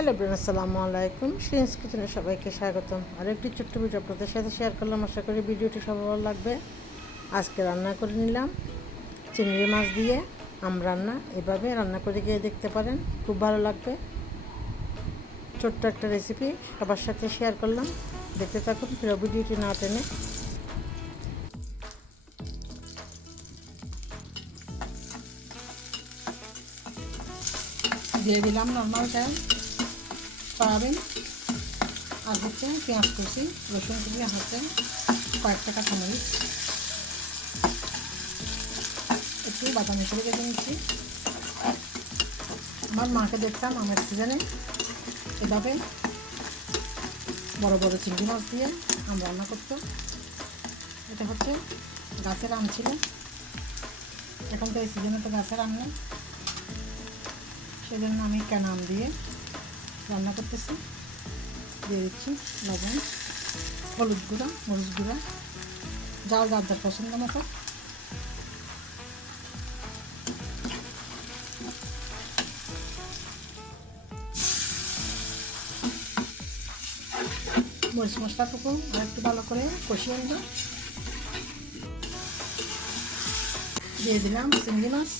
Hello brain আসসালামু আলাইকুম। শিরিন্স কিচেনে সবাইকে স্বাগতম। আর একটি ছোট্ট ভিডিও আপনাদের সাথে শেয়ার করলাম। আশা করি ভিডিওটি সবার ভালো লাগবে। আজকে রান্না করে নিলাম চিংড়ি মাছ দিয়ে, আম রান্না। এভাবে রান্না করে গিয়ে দেখতে পারেন, খুব ভালো লাগবে। ছোট্ট একটা রেসিপি সবার সাথে শেয়ার করলাম। দেখতে থাকুন, পুরো ভিডিওটি না টেনে। দিয়ে দিলাম নর্মাল তেল। সয়াবিন আর হচ্ছে পেঁয়াজ কুচি, রসুন কুচি কয়েক টাকা কাঁচামরিচ একটু বাদামি করে কেটে নিচ্ছি। আমার মাকে দেখতাম, আমার সিজনে। এভাবে বড় বড় চিংড়ি মাছ দিয়ে আম রান্না করতো। এটা হচ্ছে গাছের আম ছিল। এখন তো এই সিজনে তো গাছের আম নেই। সেজন্য আমি ক্যানাম দিয়ে রান্না করতেছি। দিয়ে দিচ্ছি লবণ, হলুদ গুঁড়া, মরিচ গুঁড়া যাও যার যার পছন্দ মতো। মরিচ মশলাটুকু আর একটু ভালো করে কষিয়ে নেব দিয়ে দিলাম চিংড়ি মাছ।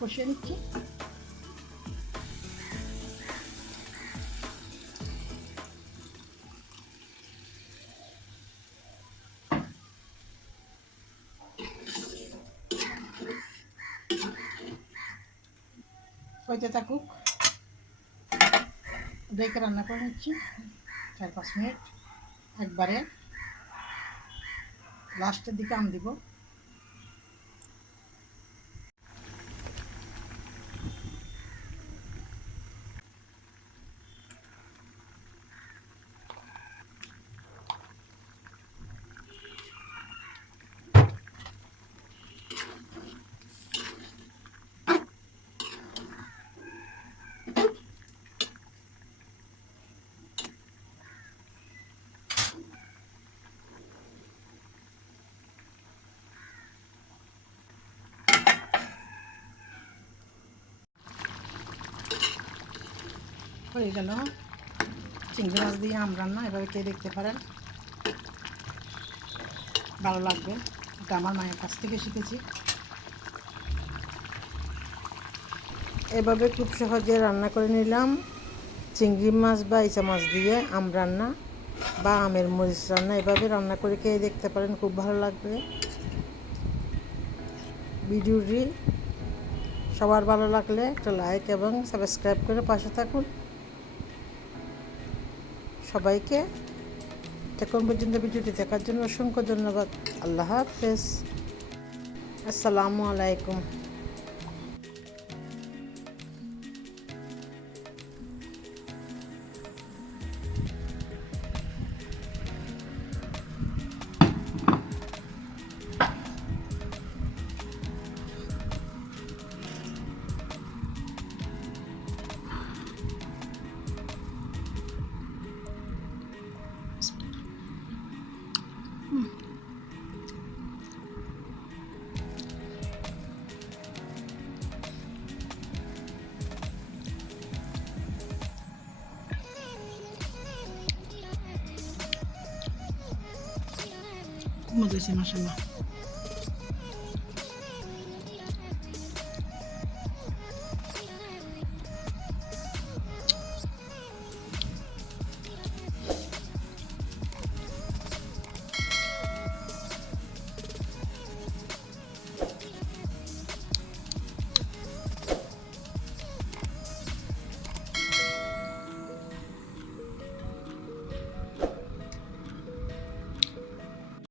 কষিয়ে নিচ্ছি। হইতে থাকুক দেখে রান্না করে নিচ্ছি, চার পাঁচ মিনিট। একবারে লাস্টের দিকে আম দিব। হয়ে গেল। চিংড়ি মাছ দিয়ে আম রান্না, এভাবে খেয়ে দেখতে পারেন? ভালো লাগবে। এটা আমার মায়ের কাছ থেকে শিখেছি। এভাবে খুব সহজে রান্না করে নিলাম। চিংড়ি মাছ বা ইচা মাছ দিয়ে আম রান্না বা আমের মরিচ রান্না, এভাবে রান্না করে খেয়ে দেখতে পারেন, খুব ভালো লাগবে। ভিডিওটি সবার ভালো লাগলে একটা লাইক এবং সাবস্ক্রাইব করে পাশে থাকুন। সবাইকে এখন পর্যন্ত ভিডিওটি দেখার জন্য অসংখ্য ধন্যবাদ। আল্লাহ হাফেজ। আসসালামু আলাইকুম। 嗯，工作行吗？行吗？